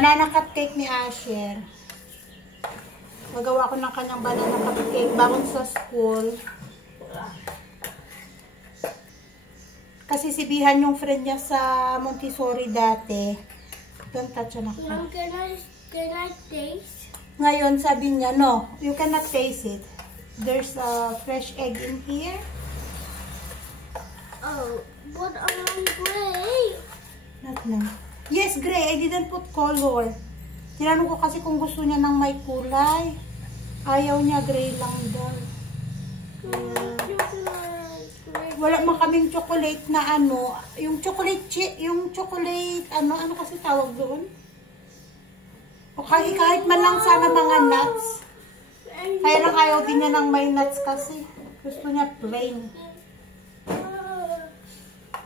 Banana cupcake ni Asher. Magawa ko ng kanyang banana cupcake bago sa school. Kasi sibihan yung friend niya sa Montessori dati. Don't touch on ako. Mom, can I taste? Ngayon, sabi niya, no, you cannot taste it. There's a fresh egg in here. Oh, but I want gray. Not now. Yes, gray. I didn't put color. Tinanong ko kasi kung gusto niya ng may kulay. Ayaw niya, gray lang daw. Wala man kaming chocolate na ano, yung chocolate ano kasi tawag doon? O kahit man lang sana mga nuts. Kaya lang ayaw din niya ng may nuts kasi. Gusto niya plain.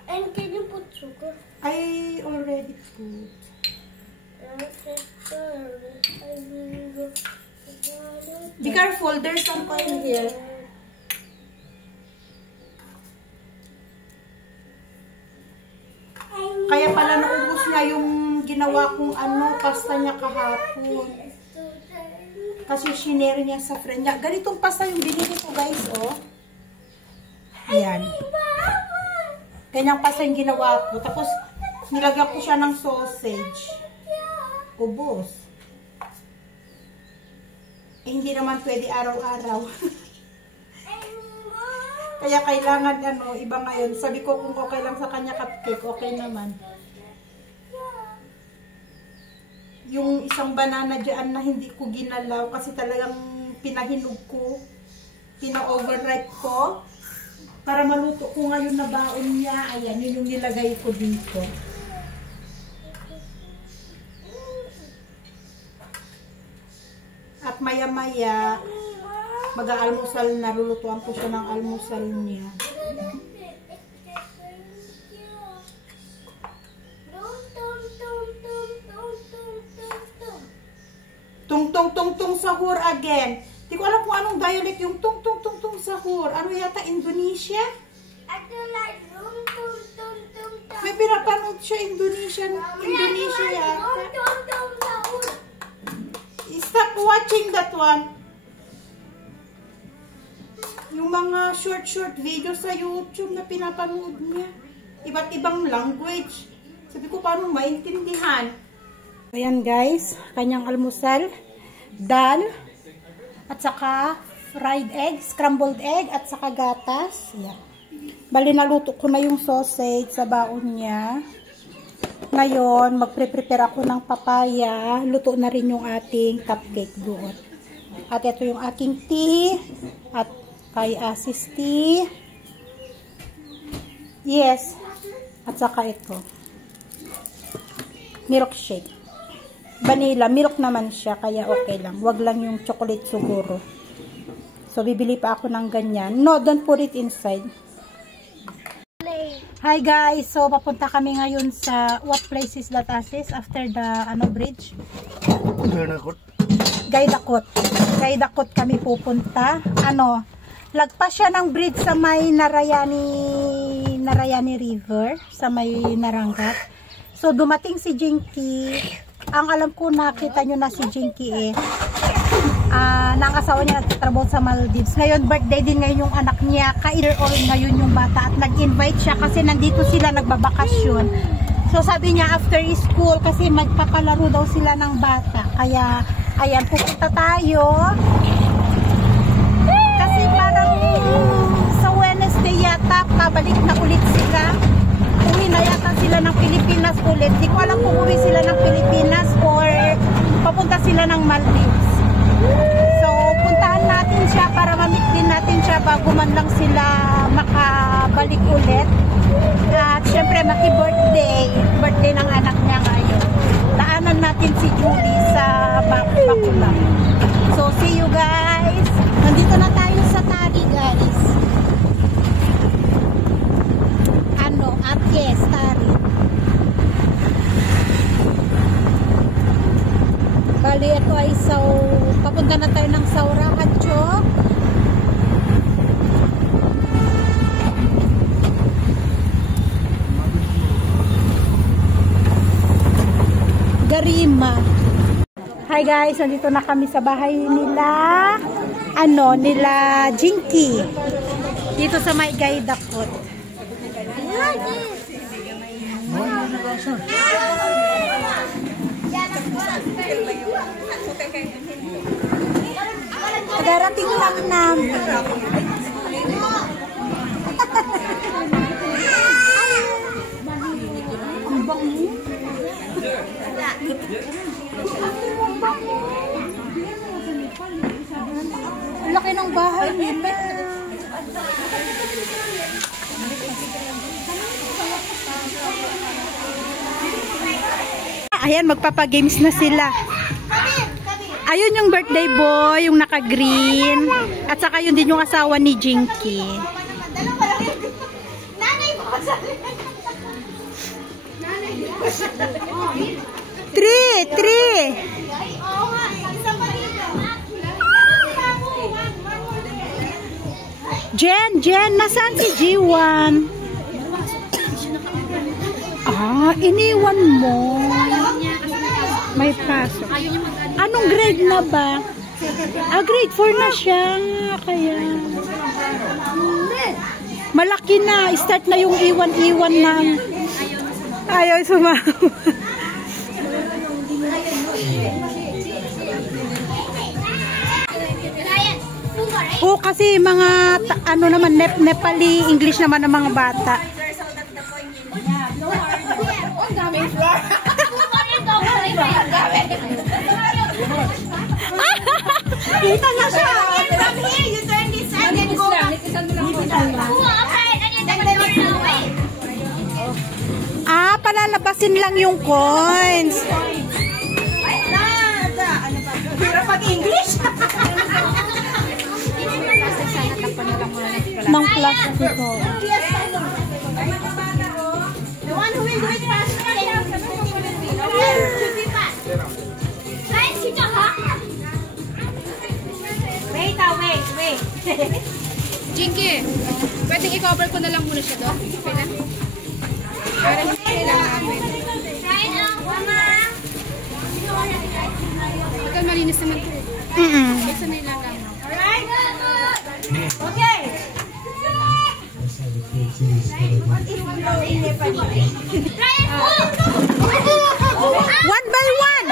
And can you put sugar? I already put. Be careful, there's some coin here. Kaya pala naubos niya yung ginawa kong ano, pasta niya kahapon. Kasi shinare niya sa friend niya. Ganitong pasta yung binili ko guys, oh. Ayan. Ganyang pasta yung ginawa ko. Tapos nilagyan ko siya ng sausage. Ubos. Eh, hindi naman pwede araw-araw. Kaya kailangan ano, iba ngayon. Sabi ko kung okay lang sa kanya cupcake, okay naman. Yung isang banana dyan na hindi ko ginalaw kasi talagang pinahinog ko. Pina-overripe ko. Para maluto ko ngayon na baon niya. Ayan, yun yung nilagay ko dito. At maya-maya, mag-aalmusal na, lulutuan ko siya ng almusal niya. Tung-tung-tung-tung sahur again. Di ko alam kung anong dialect yung tung-tung-tung-tung sahur. Ano yata, Indonesia? May pinapanood siya, Indonesia yata. Stop watching that one. Yung mga short videos sa YouTube na pinapanood niya. Iba't ibang language. Sabi ko, paano maintindihan? Ayan guys, kanyang almusal. Dal. At saka fried egg, scrambled egg, at saka gatas. Ayan. Bali, naluto ko na yung sausage sa baon niya. Ngayon, magpre-prepare ako ng papaya. Luto na rin yung ating cupcake doon. At ito yung aking tea. At kay Asis tea. Yes. At saka ito. Milkshake. Vanilla. Milk naman siya. Kaya okay lang. Wag lang yung chocolate siguro. So, bibili pa ako ng ganyan. No, don't put it inside. Hi guys. So, papunta kami ngayon sa what place is that, Asis? After the bridge? Gaydakot kami pupunta. Lagpas siya ng bridge sa may Narayani River, sa may Narangat. So, dumating si Jinky. Ang alam ko, nakita nyo na si Jinky nang asawa niya nagtatrabaho sa Maldives. Ngayon, birthday din ngayon yung anak niya. Ka-year old ngayon yung bata. At nag-invite siya kasi nandito sila nagbabakasyon. So, sabi niya after school, kasi magpapalaro daw sila ng bata. Kaya, ayan, pupunta tayo. Kasi parang sa Wednesday yata, pabalik na ulit sila. Uwi na yata sila ng Pilipinas ulit. Di ko alam kung uwi sila ng Pilipinas or papunta sila ng Maldives. So, puntahan natin siya para ma-meet din natin siya bago man lang sila makabalik ulit. At syempre, maki-birthday. Birthday ng anak niya ngayon. Daanan natin si Julie sa Bakulang. So, see you guys. Nandito na tayo sa Tari, guys. Yes, Tari. Bali, ito ay papunta na tayo ng Saura, Hatchok. Garima. Okay guys, nandito na kami sa bahay nila, nila Jinky. Dito sa may Gaydakot. Darating lang namin. Ang bango. Ang laki ng bahay nila. Ayan, magpapagames na sila. Ayun yung birthday boy, yung naka-green. At saka yun din yung asawa ni Jinky. Three. Jen, nasaan si G1? Iniwan mo. May pasok. Anong grade na ba? Grade 4 na siya. Kaya malaki na. Start na yung iwan na. Ayaw sumama. Kasi mga naman Nepali English naman ng mga bata. Kita na siya. From here, you turn this and then go back. Palalabasin lang yung coins. Hirap pag-English. Mang plastic ko. The one who will do it fast. Wait. Jinky, pwedeng i-cover ko na lang muna siya doon. Okay na? Para hindi kailangan namin. Ito malinis naman ito. Isa na ilang mo. Alright? Okay. One by one.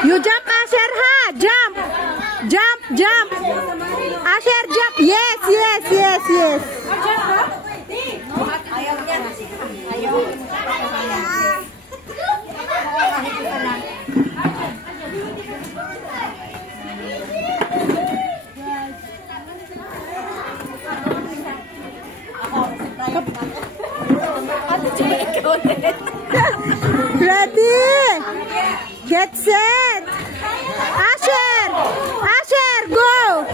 You jump, Asher, ha? Jump. Asher, jump. Yes. Ready? Get set. Asher, go.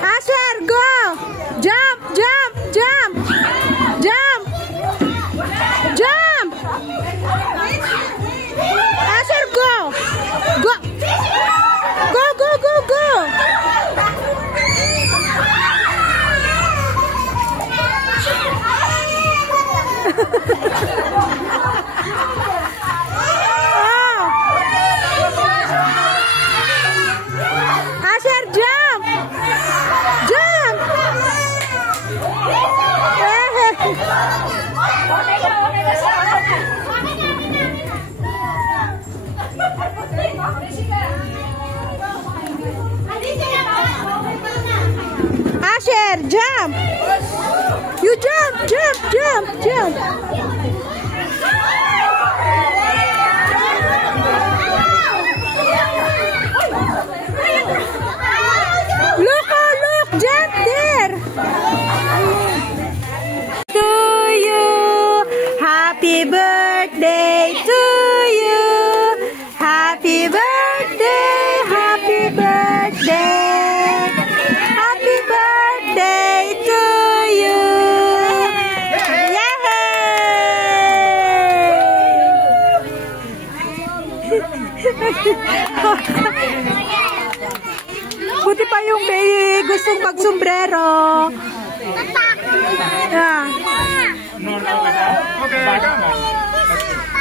Asher, go. Jump. Asher, go. Go. there. Jump. You jump, jump, jump, jump. Look, oh look, jump there. To you, happy birthday to you. Happy birthday, happy birthday. Happy birthday to you. Buti pa yung baby gustong magsombrero. Yeah.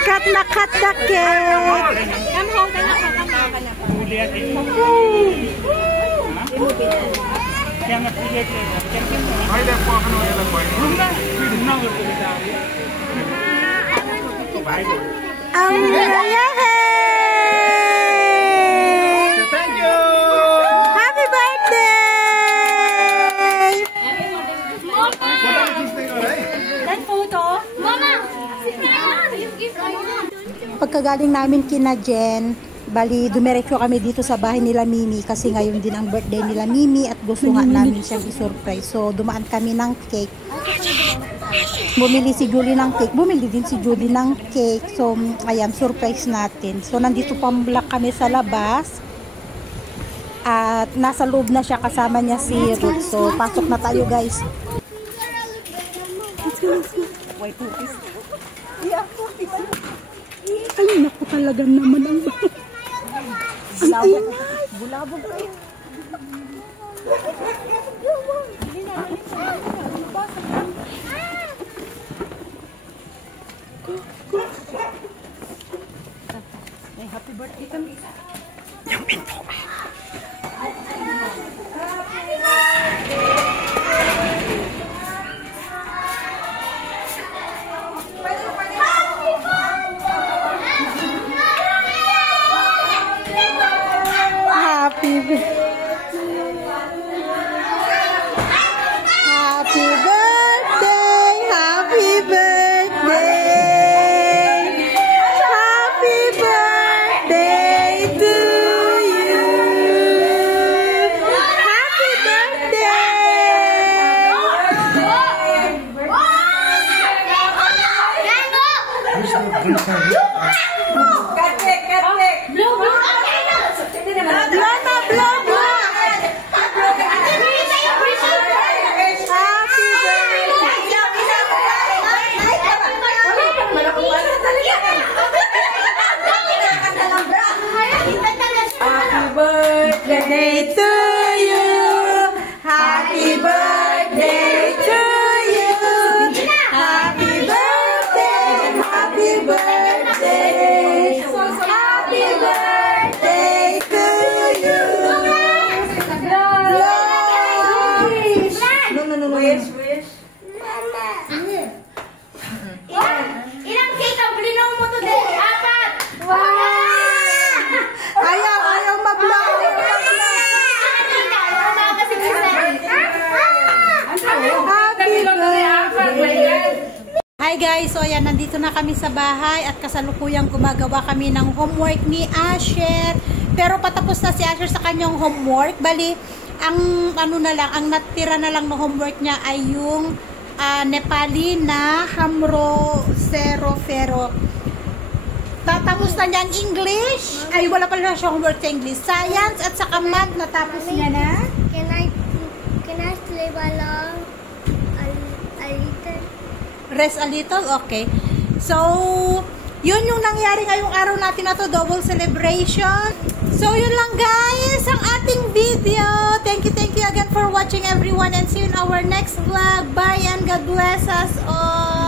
Cut na cake. Come home ka na. Thank you. Happy birthday. That photo. Mama! Pagkagaling namin kina Jen, bali dumiretso kami dito sa bahay nila Mimi kasi ngayon din ang birthday nila Mimi at gusto nga namin siyang i-surprise. So dumaan kami ng cake. Bumili si Julie ng cake. Bumili din si Julie ng cake. So ayan, surprise natin. So nandito pambulak kami sa labas. At nasa loob na siya, kasama niya si Ruth. So pasok na tayo guys. Wait, please. Ay, naku talaga naman ang bulabog kayo. Ay, happy birthday kami. Yung pinto. Birthday to you. Happy birthday to you. Happy birthday. Happy birthday. Happy birthday to you. No. Wish. Ilang cake ang bulinaw mo to din? 4. Wow! Ayaw mag-vlog. Hi guys, so ayan, nandito na kami sa bahay at kasalukuyang gumagawa kami ng homework ni Asher. Pero patapos na si Asher sa kanyang homework. Bali, ang ang natira na lang ng homework niya ay yung Nepali na Hamro Zero Fero. Tatapos na niya ang English. Ay, wala pala siya homework sa English. Science at saka math, natapos niya na. Can I sleep along a little? Rest a little? Okay. So, yun yung nangyari ngayong araw natin na to, double celebration. So, yun lang guys, ang ating video. Thank you again for watching everyone and see you in our next vlog. Bye and God bless us all.